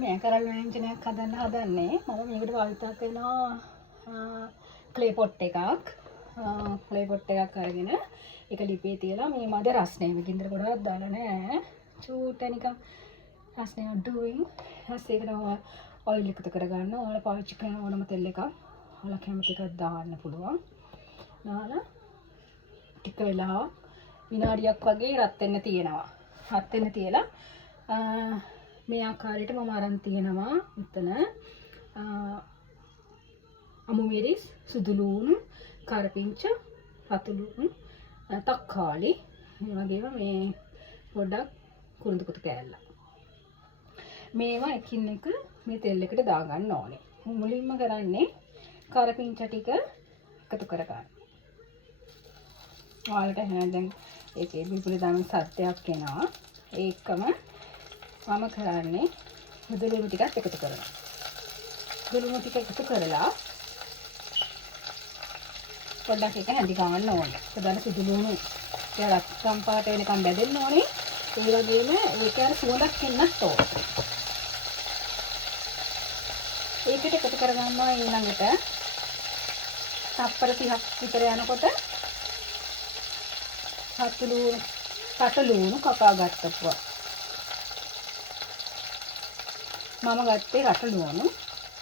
මේ කරල් ව්‍යංජනයක් හදන්න හදන්නේ. මම මේකට භාවිතා කරනවා ක්ලේ පොට් එකක්. ක්ලේ පොට් එකක් අරගෙන ඒක ලිපේ තියලා මේ මඩ රස්නේ ගින්දර ගොඩක් දාලා නෑ. චූට්ට නිකන් රස්නේ ඩුයින්. ඊට ඔයිල් එකතු කරගන්න. ඔයාලා පාවිච්චි කරන ඕනම තෙල් එකක් ඔයාලා කැමති එකක් දාන්න පුළුවන්. දාලා ටික වෙලා විනාඩියක් වගේ රත් වෙන්න තියෙනවා. රත් වෙන්න තියලා මේ ආකාරයට මම අරන් තියෙනවා මෙතන අමු මිරිස්, සුදු ලූණු, කරපිංච, රතු ලූණු, තක්කාලි, මේ වගේම මේ පොඩක් කුරුඳු කුතු කෑල්ල. මේවා එකින් එක මේ තෙල් එකට දාගන්න ඕනේ. මුලින්ම කරන්නේ කරපිංච ටික එකතු කරගන්න. ඔයාලට එහෙනම් දැන් ඒකේ බිපුල දාන සත්‍යයක් එනවා. ඒකම මම කරන්නේ සුදු ලුණු ටිකක් එකතු කරනවා. සුදු ලුණු ටික එකතු කරලා පොඩ්ඩක් එක හැඳි ගන්න ඕනේ. ඒකදාන සුදු ලුණු රත්තරන් පාට වෙනකම් බැදෙන්න ඕනේ. ඒ වගේම ඒක අර සුවඳක් එන්නත් ඕනේ. ඒකට එකතු කරගන්නවා ඊළඟට තප්පර 30ක් විතර යනකොට රතු ලුණු කපා ගත්තපුවා. මම ගත්තේ රතු ලුණු.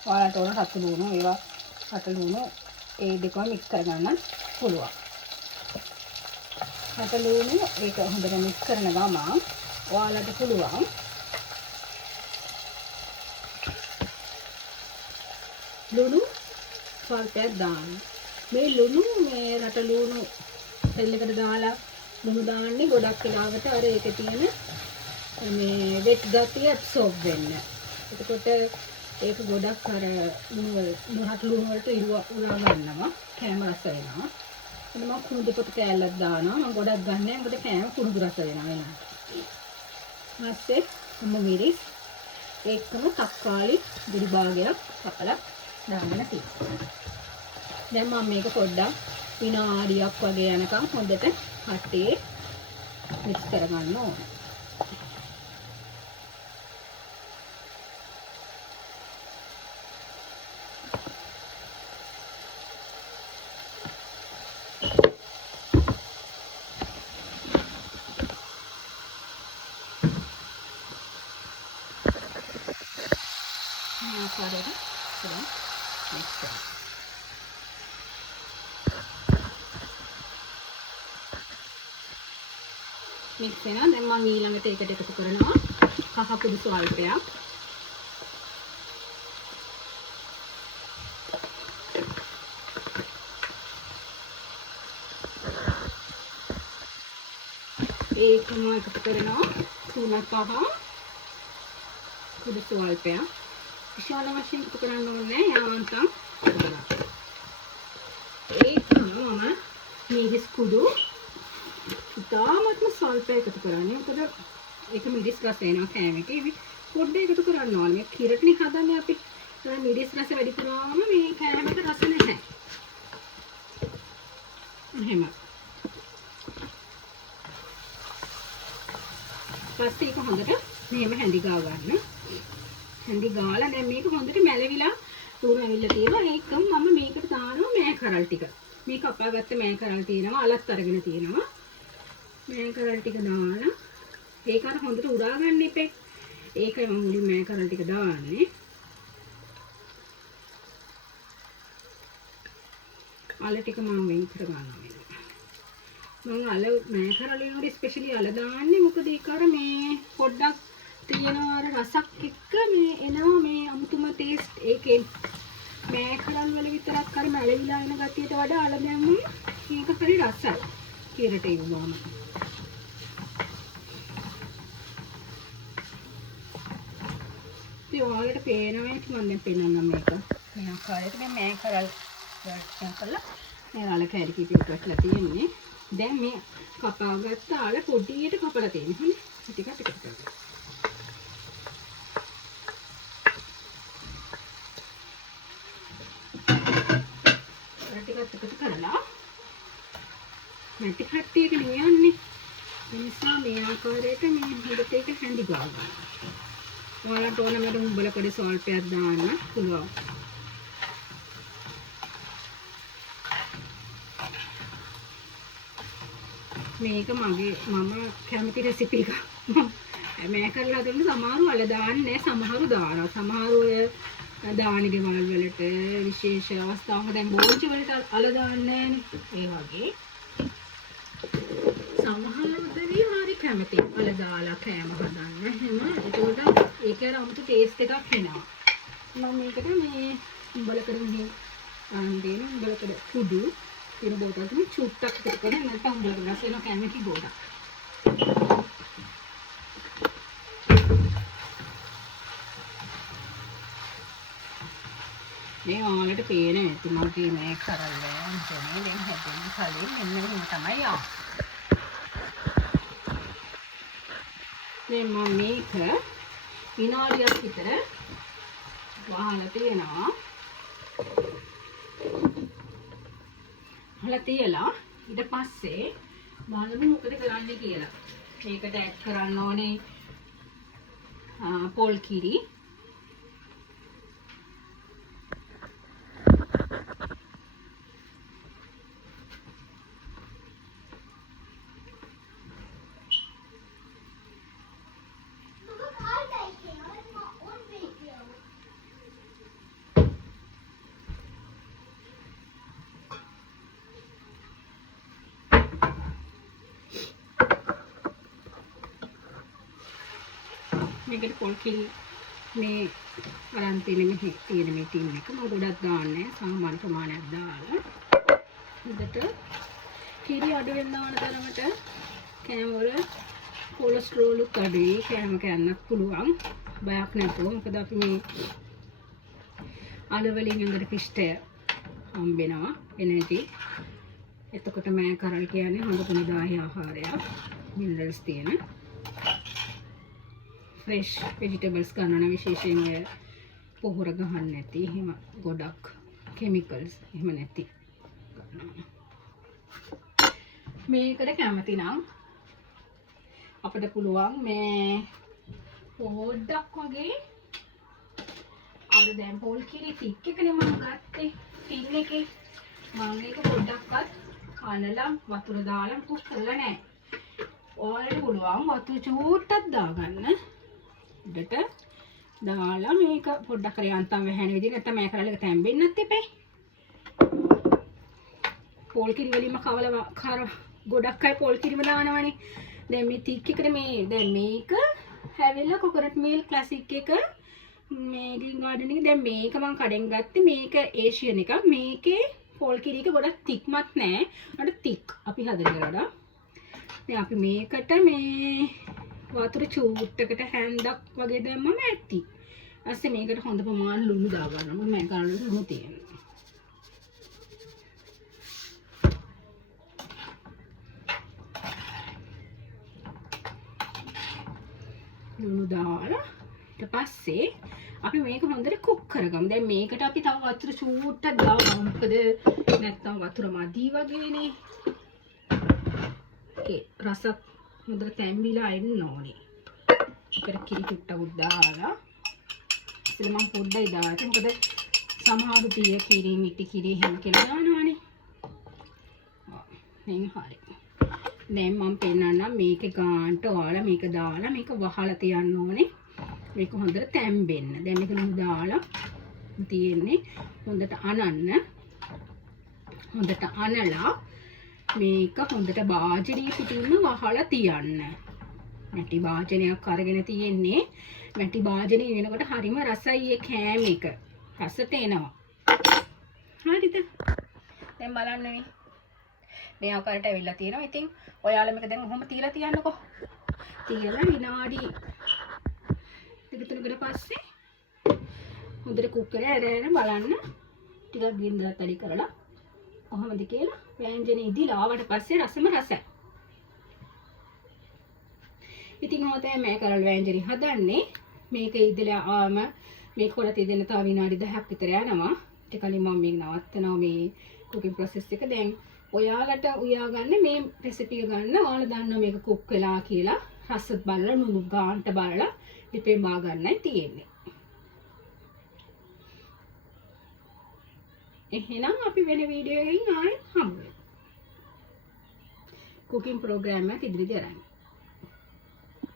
ඔයාලට ඕන රතු ලුණු ඒවා රතු ලුණු ඒ දෙකම මික්ස් කරගන්න පුළුවන්. රතු ලුණු ඒක හොඳට මික්ස් කරන ගමන් ඔයාලට පුළුවන් ලුණු ස්වල්පයක් දාන්න. මේ ලුණු මේ රතු ලුණු තෙල් එකට දාලා ලුණු දාන්නේ ගොඩක් වෙලාවට අර ඒකේ තියෙන මේ වෙට් ගතිය ඇබ්සෝබ් වෙන්න. එතකොට ඒක ගොඩක් අර ලුණු වලට උරා ගන්නවා. කෑම රස වෙනවා. එතන මම කුණුදු පොතු කෑල්ලක් දානවා. මම ගොඩක් ගන්න නැහැ. මොකද කෑම කුණුදු රස වෙනවා එනවා. ඊපස්සේ අමු මිරිස් ඒකම තක්කාලි දිරි භාගයක් කපලා දාන්න තියෙනවා. දැන් මම මේක පොඩ්ඩක් විනාඩියක් වගේ යනකම් හොඳට කටේ මික්ස් කරගන්න ඕනේ. මික්ස් වෙනවා. දැන් මම ඊළඟට ඒකට එකතු කරනවා කහ කුඩු ස්වල්පයක්. ඒකම එකතු කරනවා තුන පහ කුඩු ස්වල්පයක්. විශාල වශයෙන් එකතු කරන්න ඕනේ යාන්තම්. ඒකම මම මිරිස් කුඩු ඉතාමත්ම ස්වල්ප එකතු කරන්නේ. මොකද ඒක මිරිස් රස එනවා කෑම එකේ. ඉතින් පොඩ්ඩක් එකතු කරන්න ඕනේ. මේ කිරටනේ හදන්නේ අපි. මිරිස් රස වැඩි කරාම මේ කෑම එක රස නැහැ. එහෙම. ඊපස්සේ ඒක හොඳට මෙහෙම හැඳි ගා ගන්න. හැඳි ගාලා දැන් මේක හොඳට මැලවිලා තුරු ඇවිල්ලා තියෙනවා. ඒකම මම මේකට දානවා මෑ කරල් ටික. මේ කපාගත්ත මෑ කරල් තියෙනවා. අලත් අරගෙන තියෙනවා. මෑ කරල් ටික දාලා ඒක අර හොඳට උරා ගන්න එපේ. ඒකයි මම මුලින් මෑ කරල් ටික දාන්නේ. අල ටික මම වෙන් කර ගන්නවා. මම අල මෑ කරල් වලට ස්පෙෂලි අල දාන්නේ මොකද ඒක අර මේ පොඩ්ඩක් තියෙනවා අර රසක් එක්ක මේ එනවා මේ අමුතුම ටේස්ට් ඒකෙන්. මෑ කරල් වල විතරක් අර මැලවිලා එන ගතියට වඩා අල දැම්මම මේක හරි රසයි. කිරට ඉවුවාම. ඔයාලට පේනවා මම දැන් පෙන්නන්නම් මේක. මේ ආකාරයට මේ මෑ කරල් වර්ක් කරලා මේ අල කැරි කීපයක් වටලා තියෙන්නේ. දැන් මේ කපාගත්ත අල පොඩියට කපලා තියෙන්නේ. ටිකක් ටිකක් කරලා. ටිකක් එකතු කරලා මැටි කට්ටියක නියන්නේ. ඒ නිසා මේ ආකාරයට මේ හොඳට ඒක හැඳි ගා ගන්න. ඔයාලට ඕන මේකට උඹලකඩ සල්පයක් දාන්න පුළුවන්. මේක මම කැමති රෙසිපි එක. මේ කරලා දුන්න සමහරව අල දාන්නේ සමහරු දානවා. සමහරු ඔය දාන ගෙවල් වලට විශේෂ අවස්ථාවක දැන් බෝංචි වලට අල දාන්නේ ඒ වගේ. සමහරවදී හරි කැමති අල දාලා කෑම හදන්න. එහෙම ඒකට ඒක අර අමුතු ටේස්ට් එකක් එනවා. මම මේකට මේ උඹලකඩ දෙන්න උඹලකඩ කුඩු ඉර බෝතල් තුන චුට්ටක් එකතු කරගෙන නැත්නම් උඹලකඩ රස වෙන කැමති බෝතල්. මේ ඔයාලට පේන ඇති මගේ මේ කරල්ලා යන්නේ දැන් හැදෙන්න කලින් මෙන්න මෙහෙම තමයි ආ. මේ මම මේක විනාඩියක් විතර වහලා තියෙනවා. වහලා තියලා ඊට පස්සේ බලමු මොකද කරන්න කියලා. මේකට ඇඩ් කරන්න ඕනේ පොල් කිරි. මේකට පොල් කිරි මේ අරන් තියෙන මේ තියෙන මේ ටින් එක මම ගොඩක් දාන්නේ සාමාන්‍ය ප්‍රමාණයක් දාලා. හොඳට කිරි අඩු වෙන්න ඕන තරමට කෑම වල කොලෙස්ටරෝල් අඩුයි කෑම කන්නත් පුළුවන් බයක් නැතුව. මොකද අපි මේ අල වලින් හොඳට පිෂ්ඨය හම්බෙනවා එනර්ජි. එතකොට මෑ කරල් කියන්නේ හොඳ ගුණදායී ආහාරයක්. මිනරල්ස් තියෙන fresh vegetables ගන්න විශේෂයෙන් ඔය පොහොර ගහන්න නැති එහෙම ගොඩක් chemicals එහෙම නැති මේකට කැමති නම් අපිට පුළුවන් මේ පොඩ්ඩක් වගේ අර දැන් පොල් කිරි ටික් එකනේ මම ගත්තේ ටින් එකේ මම මේක පොඩ්ඩක්වත් කනලා වතුර දාලා කුක් කරලා නැහැ. ඔයාලට පුළුවන් වතුර චූට්ටක් දාගන්න. උඩට දාලා මේක පොඩ්ඩක් හරි යන්තම් වැහෙන විදිහට නැත්නම් මේ කරලා එක තැම්බෙන්නත් එපේ. පොල් කිරි වලින්ම කවල ගොඩක් අය පොල් කිරිම දානවනේ. දැන් මේ තික් එකට මේ දැන් මේක හැවෙලා කොකනට් මිල් ක්ලාසික් එක මේ ග්‍රීන් ගාඩන් එකේ දැන් මේක මම කඩෙන් ගත්තේ මේක ඒෂියන් එකක්. මේකේ පොල් කිරි එක ගොඩක් තික්මත් නෑ. අර තික් අපි හදලා වඩා. දැන් අපි මේකට මේ වතුර චූට්ටකට හැන්දක් වගේ දැම්මම ඇති. ඊපස්සේ මේකට හොඳ ප්‍රමාණ ලුණු දාගන්න. මම මේ කරලා ලුණු තියෙනවා. ලුණු දාලා ඊට පස්සේ අපි මේක හොඳට කුක් කරගමු. දැන් මේකට අපි තව වතුර චූට්ටක් දාමු. මොකද නැත්තම් වතුර මදි වගේනේ. ඒ රස හොඳට තැම්බිලා එන්න ඕනේ. ඒකට කිරි චුට්ටක් දාලා ඉතින් මම පොඩ්ඩයි දාලා. මොකද සමහර පිය කිරි මිටි කිරි හැම කියලා දානවනේ. මේ හරි. දැන් මම පෙන්නන්නම් මේක ගාන්ට ඔයාලා මේක දාලා මේක වහලා තියන්න ඕනේ. මේක හොඳට තැම්බෙන්න. දැන් මේක නුඹ දාලා තියෙන්නේ හොඳට අනන්න. හොඳට අනලා මේක හොඳට භාජනයේ පිටින්ම වහලා තියන්න. මැටි භාජනයක් අරගෙන තියෙන්නේ. මැටි භාජනය වෙනකොට හරිම රසයි ඒ කෑම එක. රසට එනවා. හරිද? දැන් බලන්න මේ ආකාරයට ඇවිල්ලා තියෙනවා. ඉතින් ඔයාලා මේක දැන් ඔහොම තියලා තියන්නකෝ. තියලා විනාඩි දෙක තුනකට පස්සේ හොඳට කුක්කරේ ඇරගෙන බලන්න. ටිකක් ගින්දරත් වැඩි කරලා කොහොමද කියලා ව්‍යංජනේ ඉදිලා ආවට පස්සේ රසම රසයි. ඉතින් ඔය තමයි මේ කරල් ව්‍යංජනේ හදන්නේ. මේක ඉදිලා ආවම මේක හොල තියදෙන තව විනාඩි 10ක් විතර යනවා. ඊට කලින් මම මේක නවත්තනවා මේ කුකින් ප්‍රොසෙස් එක. දැන් ඔයාලට උයා ගන්න මේ රෙසිපි එක ගන්න. ඔයාලා දන්නවා මේක කුක් වෙලා කියලා. රසත් බලලා නුඹ ගාන්ට බලලා ලිපේ මා ගන්නයි තියෙන්නේ. එහෙනම් අපි වෙන වීඩියෝ එකකින් ආයෙත් හමු වෙමු. කුකින් ප්‍රෝග්‍රෑම් එකක් ඉදිරියට අරන්.